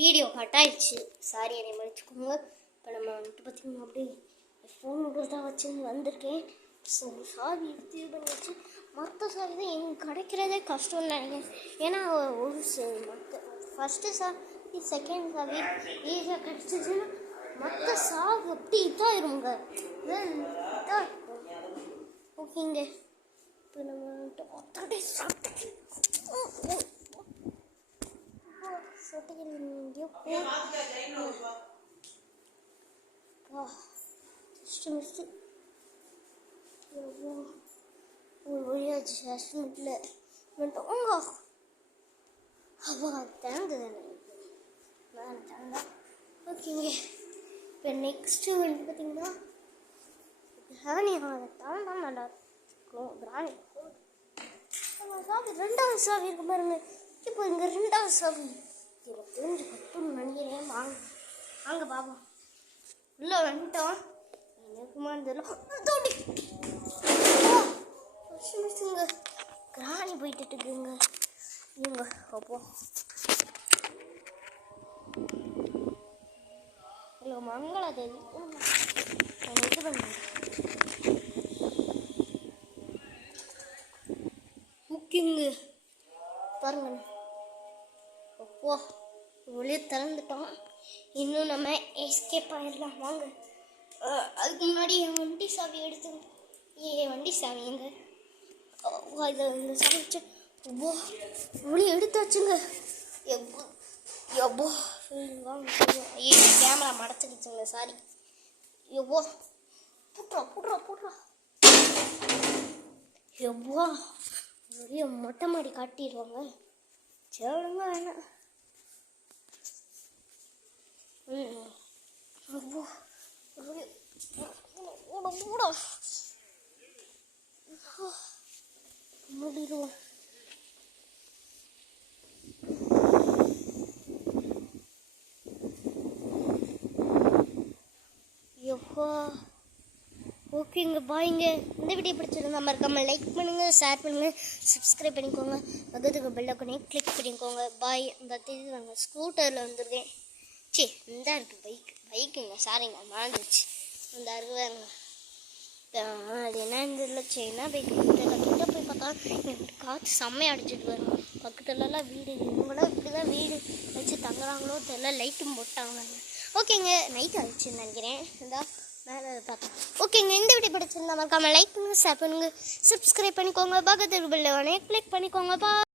Video cut ஆயிடுச்சு, sorry என்னை மன்னிச்சுக்கோங்க. இப்போ நம்ம வந்துட்டு பார்த்திங்கன்னா அப்படியே ஃபோன் நம்பர் தான் வச்சு வந்திருக்கேன். ஸோ சாவி இது பண்ணி வச்சு மற்ற சாவி தான் எனக்கு கிடைக்கிறதே கஷ்டம்னு நினைக்கிறேன். ஏன்னா ஒரு மற்ற ஃபஸ்ட்டு சாவி செகண்ட் சாவி ஈஸியாக கிடச்சிச்சுன்னா மற்ற சாவி அப்படி இதாகிருங்க, இதாக இருக்கும். ஓகேங்க, இப்போ நம்ம வந்துட்டு அத்தனை சொட்டைகள் எங்கேயோ மிஸ்ஸு ஒரு வழியாக ஜஸ்ட்மெண்ட்டில் வந்துட்டோங்க. அப்போ திறந்து தானே நான் திறந்தா. ஓகேங்க, இப்போ நெக்ஸ்ட்டு வந்து பார்த்திங்கன்னா கிராணி அதை திறந்தால் நல்லாயிருக்கும். கிராணி சாவி ரெண்டாவது சாவி இருக்கு பாருங்க. இப்போ இங்கே ரெண்டாவது சாவி எனக்கு தெரிஞ்சு கட்டுன்னு நினைக்கிறேன். வாங்க பாபா உள்ளே வந்துட்டோம். எனக்குமா மிஸ்ஸுங்க கிராணி போயிட்டு இருக்குங்க. நீங்க அப்போ இல்லை மங்களா தேதி நான் இது பண்ணுறேன். முக்கியங்க பாருங்க, அப்போ வெளியே திறந்துட்டோம். இன்னும் நம்ம எஸ்கேப் ஆகிடலாம் வாங்க. அதுக்கு முன்னாடி என் வண்டி சாவி எடுத்து வண்டி சாவி எங்க இந்த சாவி வச்சு வெளியே எடுத்தாச்சுங்க. எவ்வளோ வாங்க. ஐயோ கேமரா மடச்சிடுச்சுங்க, சாரி. எவ்வளோ புட்றா எவ்வளோ வெளியே மொட்டை மாடி காட்டிடுவாங்க. சேடுங்க வேணாம். மூடிடுவோம். எப்போ ஓகேங்க, பாய்ங்க. இந்த வீடியோ பிடிச்சிருந்தா மறக்காம லைக் பண்ணுங்கள், ஷேர் பண்ணுங்கள், சப்ஸ்கிரைப் பண்ணிக்கோங்க. பக்கத்துக்கு பெல் ஐகானை கிளிக் பண்ணிக்கோங்க. பாய். இந்த தேதி நாங்கள் ஸ்கூட்டரில் வந்துருக்கேன். இந்த இருக்குது பைக்குங்க, சாரிங்க மறந்துச்சு. இந்த இருக்குதாங்க, அது என்னன்னு தெரியல. என்ன பைக்கு கிட்ட போய் பார்த்தா எங்களுக்கு காற்று செம்மையாக அடிச்சுட்டு வரும். பக்கத்துலலாம் வீடு, இவங்களாம் இப்படி தான் வீடு வச்சு தங்குறாங்களோ தெரியல. லைட்டும் போட்டாங்க. ஓகேங்க, நைட் ஆகிடுச்சுன்னு நினைக்கிறேன். இந்த மேலே பார்த்தேன். ஓகேங்க, இந்த வீடியோ பிடிச்சிருந்தா மறக்காம லைக் பண்ணுங்கள், ஷேர் பண்ணுங்கள், சப்ஸ்கிரைப் பண்ணிக்கோங்க. பக்கத்துக்கு பெல் ஐகானை கிளிக் பண்ணிக்கோங்க.